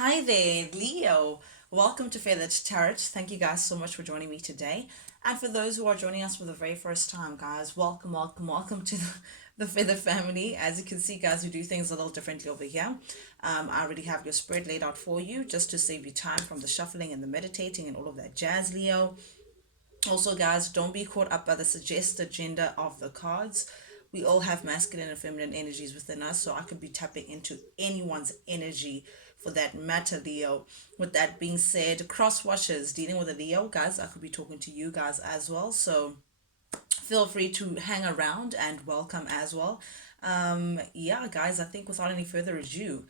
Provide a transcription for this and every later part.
Hi there, Leo. Welcome to Feathered Tarot. Thank you guys so much for joining me today. And for those who are joining us for the very first time, guys, welcome to the Feather family. As you can see, guys, we do things a little differently over here. I already have your spread laid out for you just to save you time from the shuffling and the meditating and all of that jazz, Leo. Also, guys, don't be caught up by the suggested gender of the cards. We all have masculine and feminine energies within us, so I could be tapping into anyone's energy for that matter, Leo. With that being said, cross washes, dealing with a Leo, guys, I could be talking to you guys as well. So feel free to hang around and welcome as well. Yeah, guys, I think without any further ado,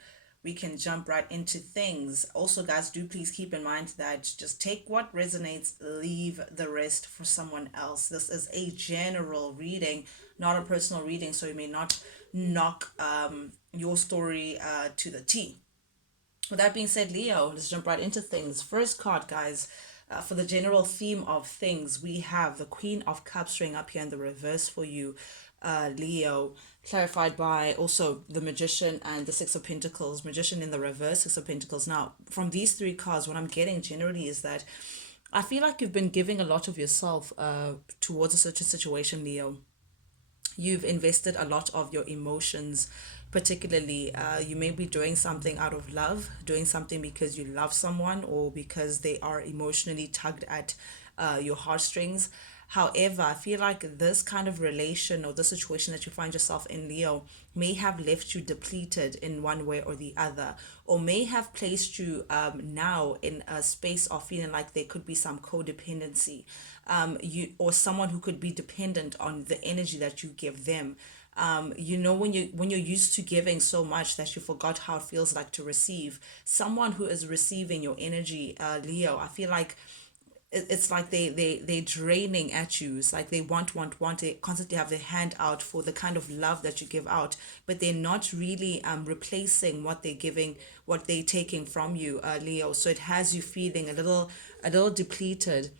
we can jump right into things. Also, guys, do please keep in mind that just take what resonates, leave the rest for someone else. This is a general reading, not a personal reading, so you may not knock your story to the T. With that being said, Leo, let's jump right into things. First card, guys, for the general theme of things, we have the Queen of Cups showing up here in the reverse for you, Leo, clarified by also the Magician and the Six of Pentacles. Magician in the reverse, Six of Pentacles. Now, from these three cards, what I'm getting generally is that I feel like you've been giving a lot of yourself towards a certain situation, Leo. You've invested a lot of your emotions, particularly you may be doing something out of love, doing something because you love someone or because they are emotionally tugged at your heartstrings. However, I feel like this kind of relation or the situation that you find yourself in, Leo, may have left you depleted in one way or the other, or may have placed you now in a space of feeling like there could be some codependency, you or someone who could be dependent on the energy that you give them. When you're used to giving so much that you forgot how it feels like to receive. Someone who is receiving your energy, Leo, I feel like it's like they're draining at you. It's like they want, they constantly have their hand out for the kind of love that you give out, but they're not really replacing what they're giving, what they're taking from you, Leo. So it has you feeling a little depleted.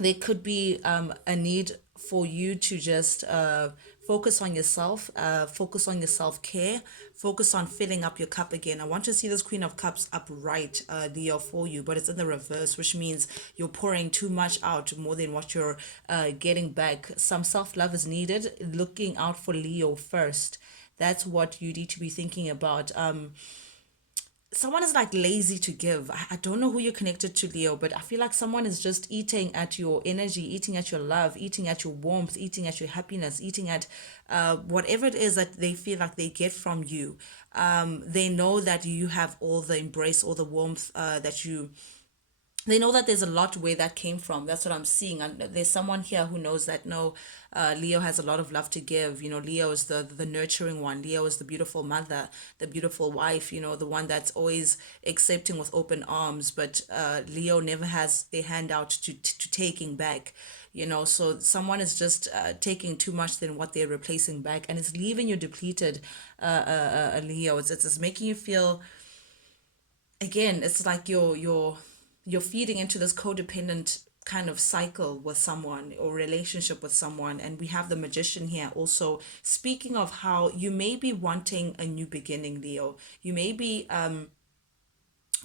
There could be a need for you to just focus on your self-care, focus on filling up your cup again. I want to see this Queen of Cups upright, Leo, for you, but it's in the reverse, which means you're pouring too much out, more than what you're getting back. Some self-love is needed, looking out for Leo first. That's what you need to be thinking about. Someone is like lazy to give. I don't know who you're connected to, Leo, but I feel like someone is just eating at your energy, eating at your love, eating at your warmth, eating at your happiness, eating at whatever it is that they feel like they get from you. They know that you have all the embrace, all the warmth that you they know that there's a lot where that came from. That's what I'm seeing. And there's someone here who knows that no, Leo has a lot of love to give. Leo is the nurturing one. Leo is the beautiful mother, the beautiful wife. The one that's always accepting with open arms. But Leo never has their hand out to taking back. So someone is just taking too much than what they're replacing back, and it's leaving you depleted. Leo, it's making you feel, again, it's like you're feeding into this codependent kind of cycle with someone or relationship with someone. And we have the Magician here also speaking of how you may be wanting a new beginning, Leo. You may be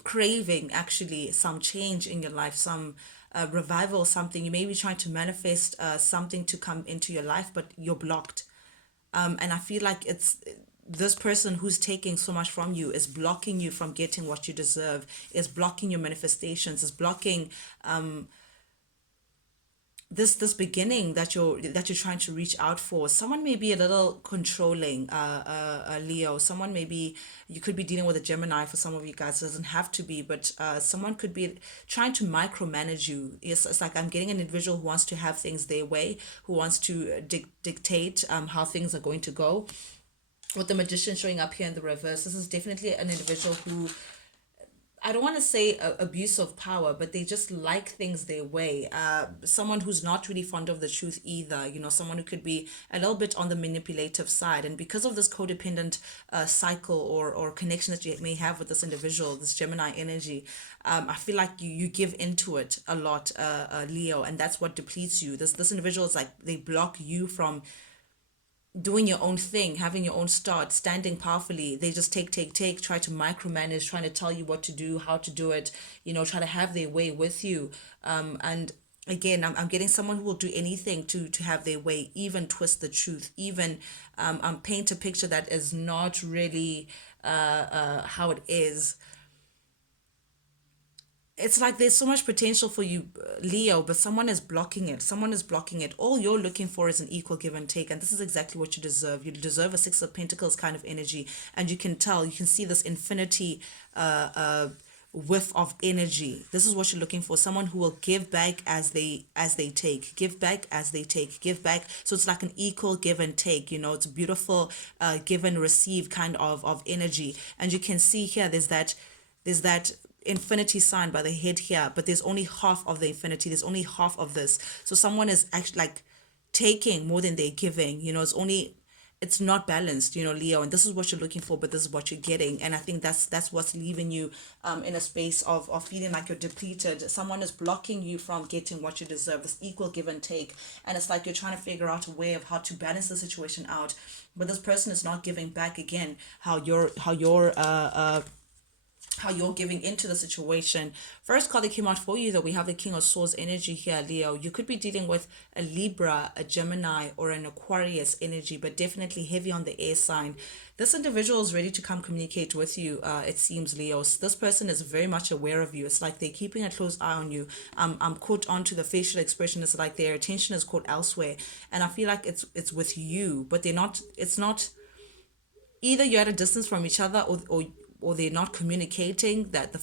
craving actually some change in your life, some revival, something. You may be trying to manifest something to come into your life, but you're blocked. And I feel like it's this person who's taking so much from you is blocking you from getting what you deserve, is blocking your manifestations, is blocking this beginning that you're trying to reach out for. Someone may be a little controlling, Leo. Someone may be, you could be dealing with a Gemini. For some of you guys, it doesn't have to be, but someone could be trying to micromanage you. It's like I'm getting an individual who wants to have things their way, who wants to dictate how things are going to go. With the Magician showing up here in the reverse, this is definitely an individual who, I don't want to say abuse of power, but they just like things their way. Someone who's not really fond of the truth either. Someone who could be a little bit on the manipulative side. And because of this codependent cycle or connection that you may have with this individual, this Gemini energy, I feel like you give into it a lot, Leo, and that's what depletes you. This individual is like they block you from doing your own thing, having your own start, standing powerfully. They just take, try to micromanage, trying to tell you what to do, how to do it, try to have their way with you. And again, I'm getting someone who will do anything to have their way, even twist the truth, even paint a picture that is not really how it is. It's like there's so much potential for you, Leo, but someone is blocking it. Someone is blocking it. All you're looking for is an equal give and take, and this is exactly what you deserve. You deserve a Six of Pentacles kind of energy, and you can tell, you can see this infinity width of energy. This is what you're looking for. Someone who will give back as they take, give back as they take, give back. So it's like an equal give and take. It's beautiful, give and receive kind of energy, and you can see here there's that infinity sign by the head here, but there's only half of the infinity, there's only half of this. So someone is actually like taking more than they're giving. It's not balanced, Leo, and this is what you're looking for, but this is what you're getting. And I think that's what's leaving you in a space of feeling like you're depleted. Someone is blocking you from getting what you deserve, this equal give and take. And it's like you're trying to figure out a way of how to balance the situation out, but this person is not giving back again how you're giving into the situation. First card that came out for you, though, we have the King of Swords energy here, Leo. You could be dealing with a Libra, a Gemini, or an Aquarius energy, but definitely heavy on the air sign. This individual is ready to come communicate with you, it seems, Leo. This person is very much aware of you. It's like they're keeping a close eye on you. I'm caught onto the facial expression. It's like their attention is caught elsewhere. And I feel like it's with you, but it's not, either you're at a distance from each other, or they're not communicating, that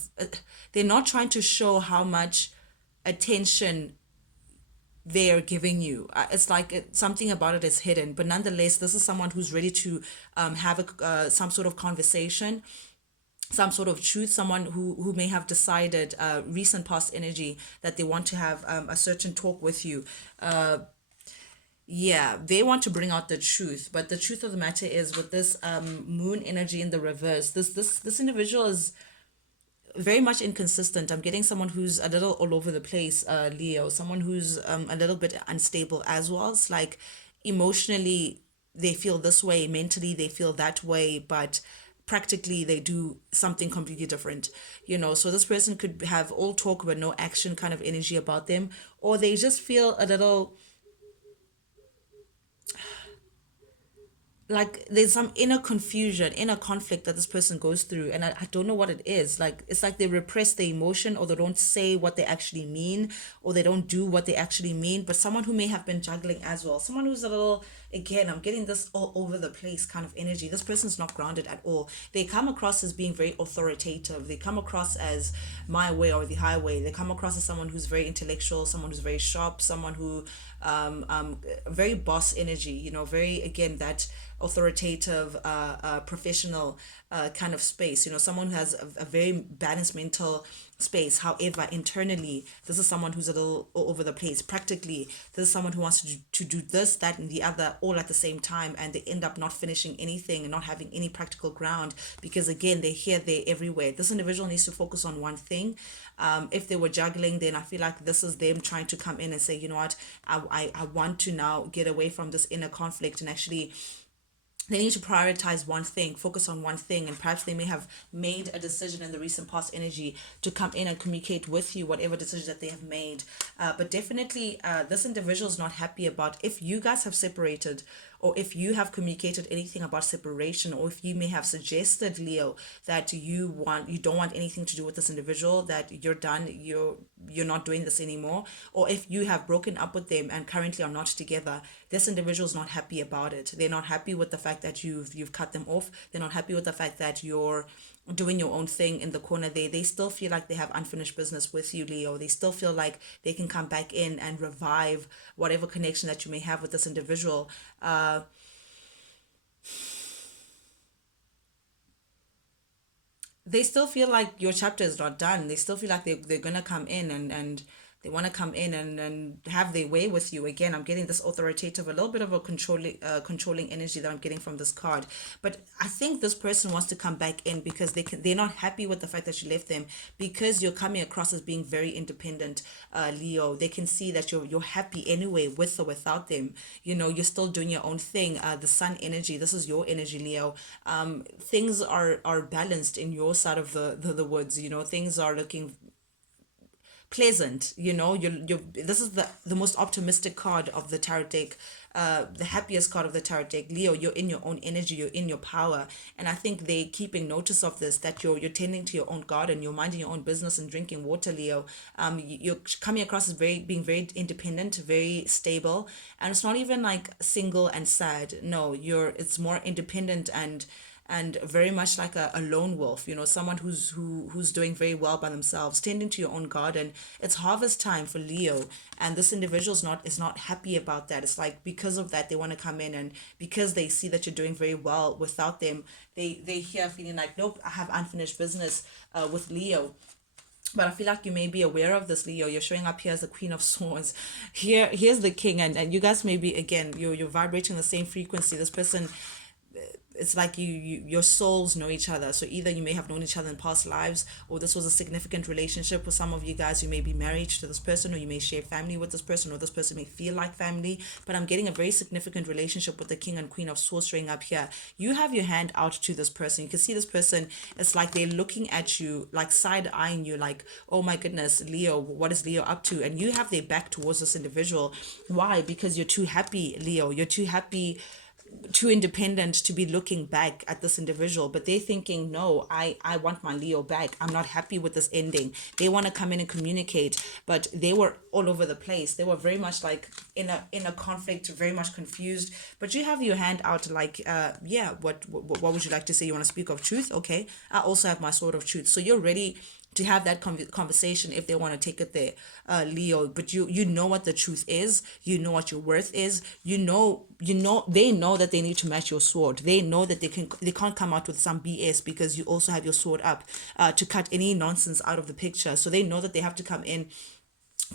they're not trying to show how much attention they're giving you. It's like something about it is hidden, but nonetheless, this is someone who's ready to have some sort of conversation, some sort of truth. Someone who may have decided, recent past energy, that they want to have a certain talk with you. Yeah, they want to bring out the truth, but the truth of the matter is, with this moon energy in the reverse, this individual is very much inconsistent. I'm getting someone who's a little all over the place, Leo. Someone who's a little bit unstable as well. It's like emotionally they feel this way, mentally they feel that way, but practically they do something completely different. So this person could have all talk but no action kind of energy about them, or they just feel a little like there's some inner confusion, inner conflict that this person goes through, and I don't know what it is. Like, it's like they repress the emotion, or they don't say what they actually mean, or they don't do what they actually mean. But someone who may have been juggling as well, someone who's a little, again, I'm getting this all over the place kind of energy. This person's not grounded at all. They come across as being very authoritative, they come across as my way or the highway, they come across as someone who's very intellectual, someone who's very sharp, someone who very boss energy, very, again, that authoritative, professional kind of space. Someone who has a very balanced mental space. However, internally, this is someone who's a little all over the place. Practically, this is someone who wants to do this, that, and the other all at the same time, and they end up not finishing anything and not having any practical ground, because again, they're here, they're everywhere. This individual needs to focus on one thing. If they were juggling, then I feel like this is them trying to come in and say, you know what, I want to now get away from this inner conflict, and actually they need to prioritize one thing, focus on one thing, and perhaps they may have made a decision in the recent past energy to come in and communicate with you whatever decision that they have made. But definitely, this individual is not happy about, if you guys have separated, or if you have communicated anything about separation, or if you may have suggested, Leo, that you don't want anything to do with this individual, that you're done, you're not doing this anymore, or if you have broken up with them and currently are not together, this individual is not happy about it. They're not happy with the fact that you've cut them off. They're not happy with the fact that you're doing your own thing in the corner. They still feel like they have unfinished business with you, Leo. They still feel like they can come back in and revive whatever connection that you may have with this individual. They still feel like your chapter is not done. They still feel like they're gonna come in and They want to come in and have their way with you. Again, I'm getting this authoritative, a little bit of a controlling energy that I'm getting from this card. But I think this person wants to come back in because they're not happy with the fact that you left them, because you're coming across as being very independent, Leo. They can see that you're happy anyway with or without them. You're still doing your own thing. The sun energy, this is your energy, Leo. Things are balanced in your side of the woods. Things are looking pleasant. You're this is the most optimistic card of the tarot deck, the happiest card of the tarot deck. Leo, you're in your own energy, you're in your power. And I think they keeping notice of this, that you're tending to your own garden, you're minding your own business and drinking water, Leo. You're coming across as being very independent, very stable. And it's not even like single and sad. No, it's more independent and very much like a lone wolf, someone who's doing very well by themselves, tending to your own garden. It's harvest time for Leo, and this individual is not happy about that. It's like, because of that, they want to come in, and because they see that you're doing very well without them, they here feeling like, nope, I have unfinished business with Leo. But I feel like you may be aware of this, Leo. You're showing up here as the Queen of Swords. Here's the King, and you guys may be, again, you're vibrating the same frequency. This person, it's like your souls know each other. So either you may have known each other in past lives, or this was a significant relationship with some of you guys. You may be married to this person, or you may share family with this person, or this person may feel like family. But I'm getting a very significant relationship with the King and Queen of Swords showing up here. You have your hand out to this person. You can see this person, it's like they're looking at you, like side-eyeing you, like, oh my goodness, Leo, what is Leo up to? And you have their back towards this individual. Why? Because you're too happy, Leo. You're too happy, too independent to be looking back at this individual. But they're thinking, no, I want my Leo back. I'm not happy with this ending. They want to come in and communicate, but they were all over the place. They were very much like in a conflict, very much confused. But you have your hand out, like, yeah, what would you like to say? You want to speak of truth? Okay, I also have my sword of truth. So you're ready to have that conversation if they want to take it there, Leo. But you know what the truth is. You know what your worth is. They know that they need to match your sword. They know that they can't come out with some BS, because you also have your sword up to cut any nonsense out of the picture. So they know that they have to come in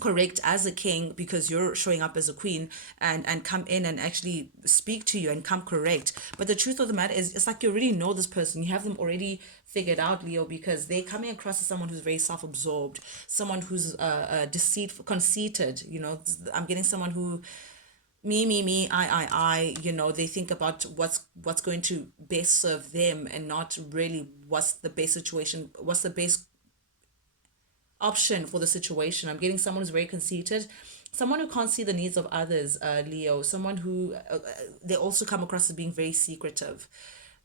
correct as a king, because you're showing up as a queen, and come in and actually speak to you and come correct. But the truth of the matter is, it's like you already know this person. You have them already figured out, Leo, because they're coming across as someone who's very self-absorbed, someone who's deceitful, conceited. I'm getting someone who, me, I, they think about what's going to best serve them, and not really what's the best situation, what's the best option for the situation. I'm getting someone who's very conceited, someone who can't see the needs of others, Leo, someone who they also come across as being very secretive.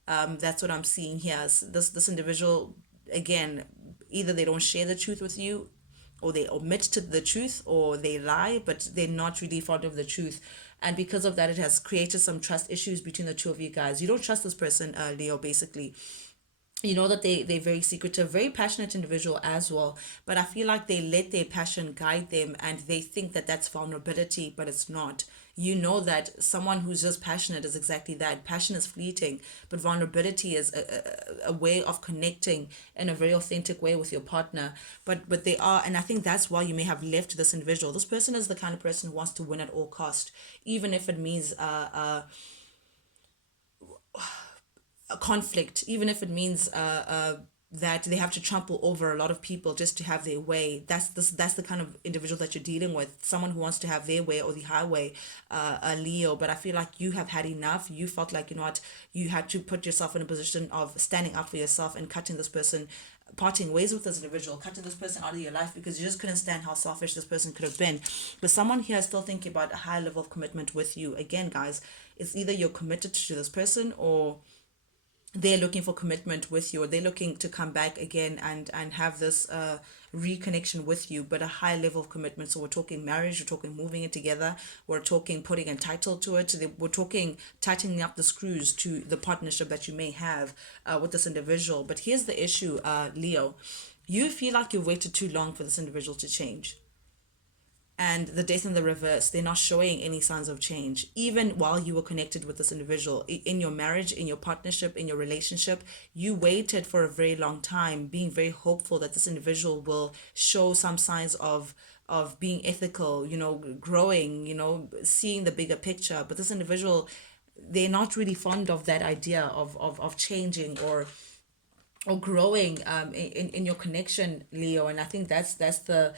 That's what I'm seeing here. This individual, again, either they don't share the truth with you, or they omit to the truth, or they lie, but they're not really fond of the truth. And because of that, it has created some trust issues between the two of you guys. You don't trust this person, Leo, basically. You know that they're very secretive, very passionate individual as well. But I feel like they let their passion guide them, and they think that that's vulnerability, but it's not. You know that someone who's just passionate is exactly that. Passion is fleeting, but vulnerability is a way of connecting in a very authentic way with your partner. But they are, and I think that's why you may have left this individual. This person is the kind of person who wants to win at all cost, even if it means a conflict, even if it means that they have to trample over a lot of people just to have their way. That's the kind of individual that you're dealing with, someone who wants to have their way, or the highway, Leo. But I feel like you have had enough. You felt like, you know what, you had to put yourself in a position of standing up for yourself and cutting this person, parting ways with this individual, cutting this person out of your life, because you just couldn't stand how selfish this person could have been. But someone here is still thinking about a high level of commitment with you. Again, guys, it's either you're committed to this person, or they're looking for commitment with you, or they're looking to come back again and have this reconnection with you, but a high level of commitment. So we're talking marriage, we're talking moving it together, we're talking putting a title to it, we're talking tightening up the screws to the partnership that you may have with this individual. But here's the issue, Leo. You feel like you've waited too long for this individual to change. and the death in the reverse, they're not showing any signs of change even while you were connected with this individual in your marriage, in your partnership, in your relationship. You waited for a very long time being very hopeful that this individual will show some signs of being ethical, growing, seeing the bigger picture. But this individual, they're not really fond of that idea of changing or growing in your connection, Leo. And I think that's the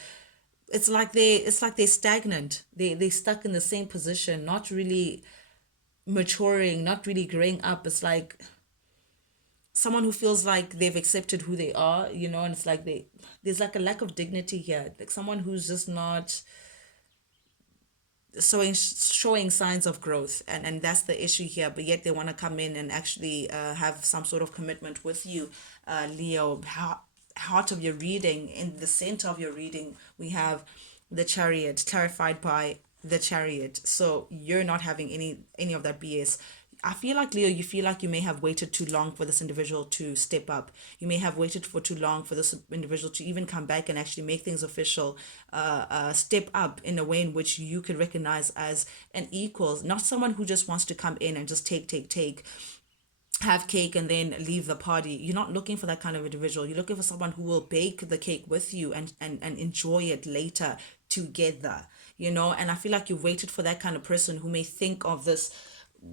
it's like they're stagnant. They're stuck in the same position, not really maturing, not really growing up. It's like someone who feels like they've accepted who they are, and it's like there's like a lack of dignity here. Like someone who's just not showing signs of growth, and that's the issue here. But yet they want to come in and actually have some sort of commitment with you, Leo. Heart of your reading, in the center of your reading, we have the Chariot clarified by the Chariot. So you're not having any of that BS. I feel like, Leo, you feel like you may have waited too long for this individual to step up. You may have waited for too long for this individual to even come back and actually make things official, step up in a way in which you could recognize as an equal, not someone who just wants to come in and just take, have cake and then leave the party. You're not looking for that kind of individual. You're looking for someone who will bake the cake with you and enjoy it later together, and I feel like you've waited for that kind of person who may think of this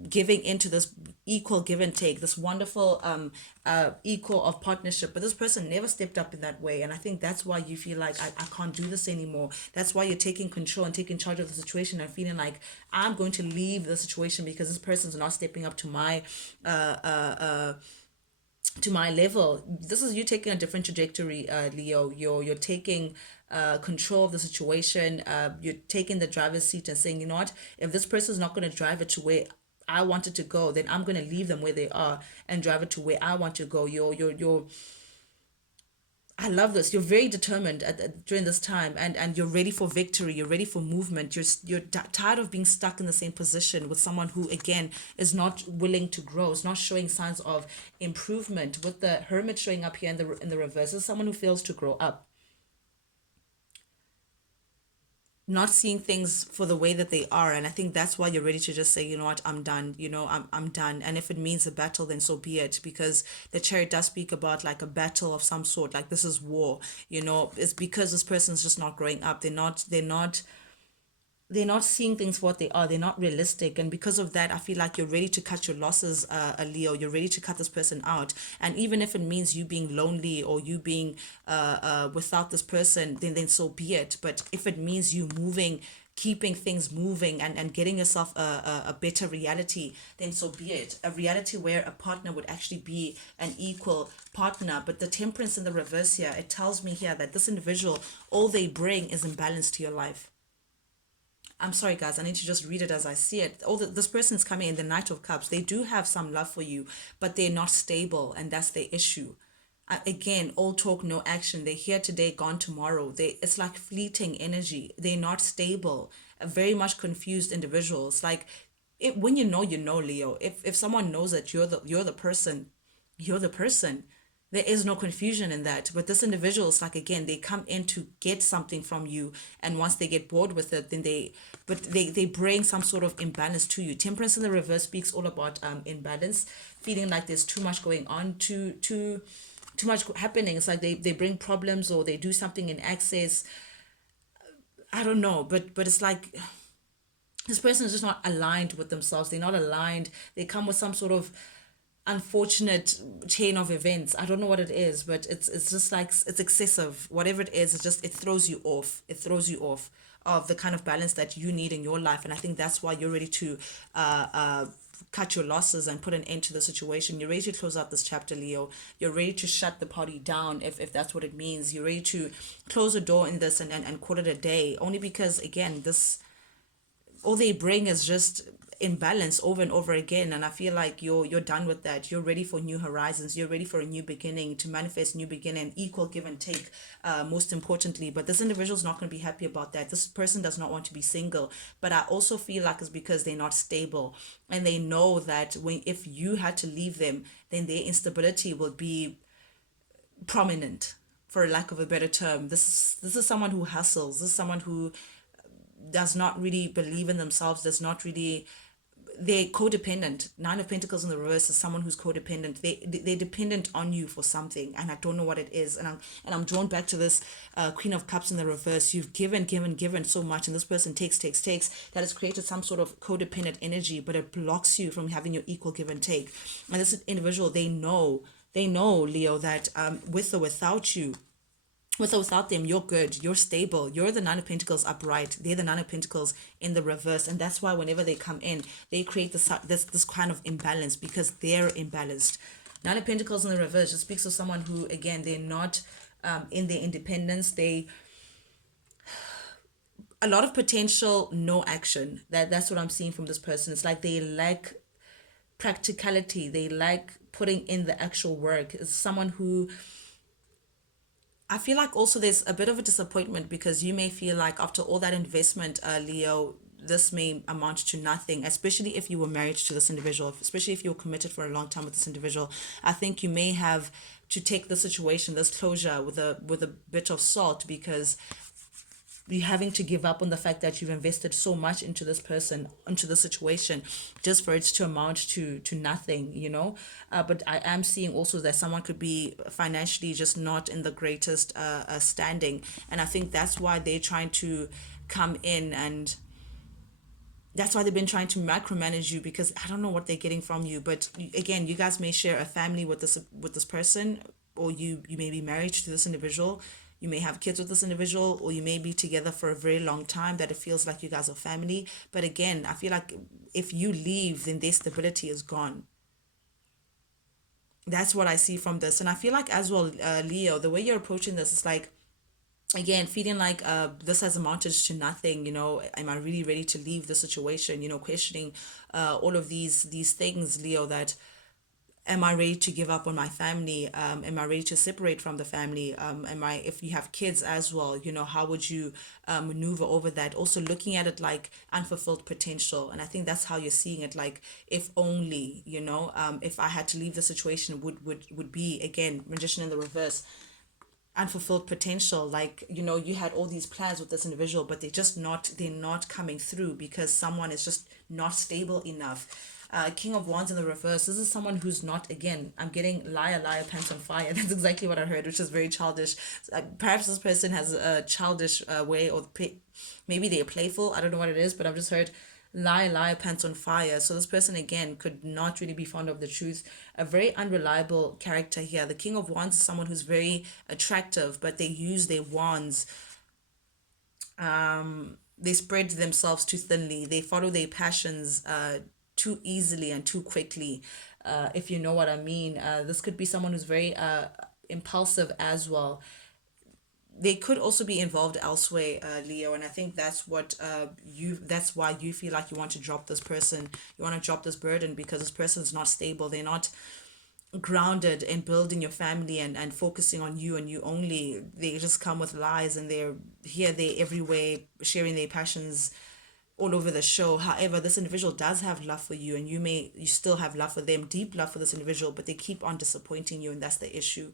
giving into this equal give and take, this wonderful equal of partnership, but this person never stepped up in that way. And I think that's why you feel like I can't do this anymore. That's why you're taking control and taking charge of the situation and feeling like I'm going to leave the situation because this person's not stepping up to my level. This is you taking a different trajectory, Leo. You're taking control of the situation. You're taking the driver's seat and saying, you know what, if this person is not going to drive it to where I want it to go, then I'm going to leave them where they are and drive it to where I want to go. You're I love this. You're very determined during this time, and you're ready for victory. You're ready for movement. You're tired of being stuck in the same position with someone who, again, is not willing to grow. Is not showing signs of improvement. With the Hermit showing up here in the reverse, is someone who fails to grow up, not seeing things for the way that they are. And I think that's why you're ready to just say, you know what, I'm done. I'm done. And if it means a battle, then so be it, because the Chariot does speak about like a battle of some sort, like this is war. It's because this person's just not growing up. They're not seeing things for what they are. They're not realistic. And because of that, I feel like you're ready to cut your losses, Leo. You're ready to cut this person out. And even if it means you being lonely or you being without this person, then so be it. But if it means you moving, keeping things moving and getting yourself a better reality, then so be it. A reality where a partner would actually be an equal partner. But the Temperance in the reverse here, it tells me here that this individual, all they bring is imbalance to your life. I'm sorry, guys. I need to just read it as I see it. This person is coming in the Knight of Cups. They do have some love for you, but they're not stable, and that's the issue. Again, all talk, no action. They're here today, gone tomorrow. It's like fleeting energy. They're not stable. Very much confused individuals. Like when Leo. If someone knows that you're the person, you're the person. There is no confusion in that. But this individual is like, again, they come in to get something from you, and once they get bored with it, then they bring some sort of imbalance to you. Temperance in the reverse speaks all about imbalance, feeling like there's too much going on, too much happening. It's like they bring problems, or they do something in excess. I don't know, but it's like this person is just not aligned with themselves. They're not aligned. They come with some sort of unfortunate chain of events. I don't know what it is, but it's just like it's excessive. Whatever it is, it throws you off. It throws you off of the kind of balance that you need in your life. And I think that's why you're ready to cut your losses and put an end to the situation. You're ready to close out this chapter, Leo. You're ready to shut the party down, if that's what it means. You're ready to close the door in this and call it a day. Only because, again, this all they bring is just imbalance over and over again. And I feel like you're done with that. You're ready for new horizons. You're ready for a new beginning, to manifest new beginning, equal give and take, most importantly. But this individual's not going to be happy about that. This person does not want to be single. But I also feel like it's because they're not stable, and they know that if you had to leave them, then their instability will be prominent, for lack of a better term. This is someone who hustles. This is someone who does not really believe in themselves, does not really, they're codependent. Nine of Pentacles in the reverse is someone who's codependent. They're dependent on you for something, and I don't know what it is. And I'm drawn back to this Queen of Cups in the reverse. You've given so much, and this person takes. That has created some sort of codependent energy, but it blocks you from having your equal give and take. And this individual, they know, Leo, that with or without you, with or without them, you're good, you're stable, you're the Nine of Pentacles upright, they're the Nine of Pentacles in the reverse. And that's why whenever they come in, they create this kind of imbalance, because they're imbalanced. Nine of Pentacles in the reverse just speaks of someone who, again, they're not in their independence. They, a lot of potential, no action. That's what I'm seeing from this person. It's like they lack practicality, they like putting in the actual work. It's someone who, I feel like also there's a bit of a disappointment, because you may feel like after all that investment, Leo, this may amount to nothing, especially if you were married to this individual, especially if you were committed for a long time with this individual. I think you may have to take the situation, this closure, with a bit of salt, because you having to give up on the fact that you've invested so much into this person, into the situation, just for it to amount to nothing, but I am seeing also that someone could be financially just not in the greatest standing, and I think that's why they're trying to come in, and that's why they've been trying to micromanage you, because I don't know what they're getting from you. But again, you guys may share a family with this person, or you may be married to this individual, you may have kids with this individual, or you may be together for a very long time, that it feels like you guys are family. But again, I feel like if you leave, then their stability is gone. That's what I see from this. And I feel like as well, Leo, the way you're approaching this is like, again, feeling like this has amounted to nothing. Am I really ready to leave the situation? Questioning all of these things, Leo, that am I ready to give up on my family? Am I ready to separate from the family? If you have kids as well, how would you maneuver over that? Also looking at it like unfulfilled potential. And I think that's how you're seeing it. Like, if only, if I had to leave the situation, would be, again, Magician in the reverse, unfulfilled potential. Like, you had all these plans with this individual, but they're not coming through, because someone is just not stable enough. King of Wands in the reverse, this is someone who's not, again, I'm getting liar, pants on fire. That's exactly what I heard, which is very childish. Perhaps this person has a childish way, or maybe they're playful, I don't know what it is, but I've just heard liar, pants on fire. So this person, again, could not really be fond of the truth. A very unreliable character here. The King of Wands is someone who's very attractive, but they use their wands, they spread themselves too thinly, they follow their passions too easily and too quickly, if you know what I mean. This could be someone who's very impulsive as well. They could also be involved elsewhere, Leo, and I think that's why you feel like you want to drop this person, you want to drop this burden, because this person's not stable, they're not grounded in building your family and focusing on you and you only. They just come with lies, and they're here, there, everywhere, sharing their passions all over the show. However, this individual does have love for you, and you still have love for them, deep love for this individual, but they keep on disappointing you, and that's the issue.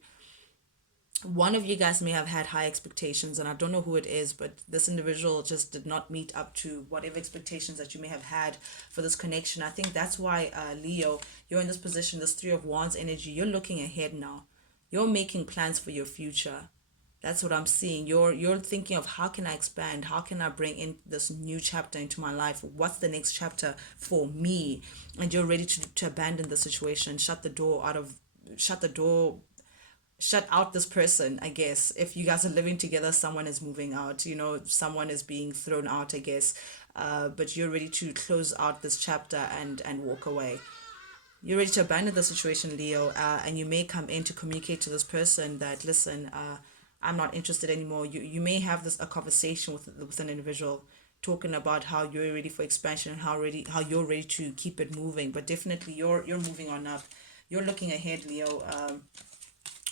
One of you guys may have had high expectations, and I don't know who it is, but this individual just did not meet up to whatever expectations that you may have had for this connection. I think that's why, Leo, you're in this position, this Three of Wands energy. You're looking ahead now. You're making plans for your future. That's what I'm seeing. You're thinking of, how can I expand? How can I bring in this new chapter into my life? What's the next chapter for me? And you're ready to abandon the situation, shut the door, shut out this person. I guess if you guys are living together, someone is moving out, someone is being thrown out, I guess, but you're ready to close out this chapter and walk away. You're ready to abandon the situation, Leo, and you may come in to communicate to this person that, listen, I'm not interested anymore. You may have a conversation with an individual, talking about how you're ready for expansion and how you're ready to keep it moving. But definitely you're moving on up. You're looking ahead, Leo,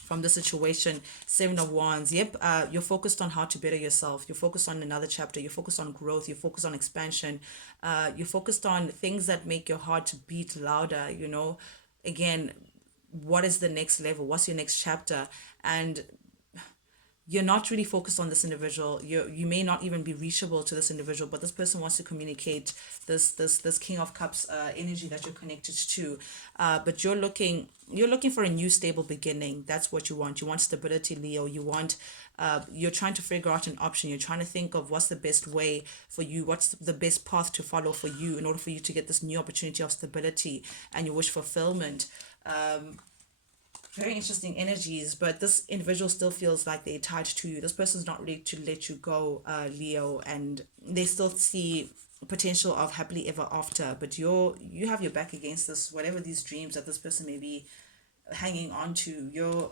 from the situation. Seven of Wands. Yep. You're focused on how to better yourself. You're focused on another chapter. You're focused on growth. You're focused on expansion. You're focused on things that make your heart to beat louder. Again, what is the next level? What's your next chapter? And you're not really focused on this individual. You may not even be reachable to this individual, but this person wants to communicate this King of Cups energy that you're connected to. But you're looking for a new stable beginning. That's what you want. You want stability, Leo. You're trying to figure out an option. You're trying to think of what's the best way for you, what's the best path to follow for you in order for you to get this new opportunity of stability and your wish fulfillment. Very interesting energies, but this individual still feels like they're tied to you. This person's not ready to let you go, Leo, and they still see potential of happily ever after. But you have your back against this, whatever these dreams that this person may be hanging on to.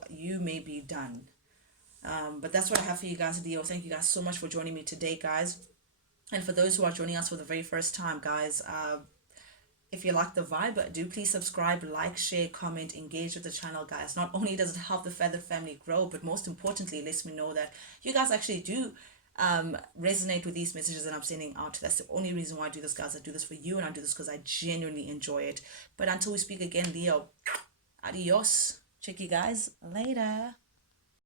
You may be done. But that's what I have for you guys, Leo. Thank you guys so much for joining me today, guys. And for those who are joining us for the very first time, guys, if you like the vibe, do please subscribe, like, share, comment, engage with the channel, guys. Not only does it help the Feather family grow, but most importantly, it lets me know that you guys actually do resonate with these messages that I'm sending out. That's the only reason why I do this, guys. I do this for you, and I do this because I genuinely enjoy it. But until we speak again, Leo, adios. Check you guys later.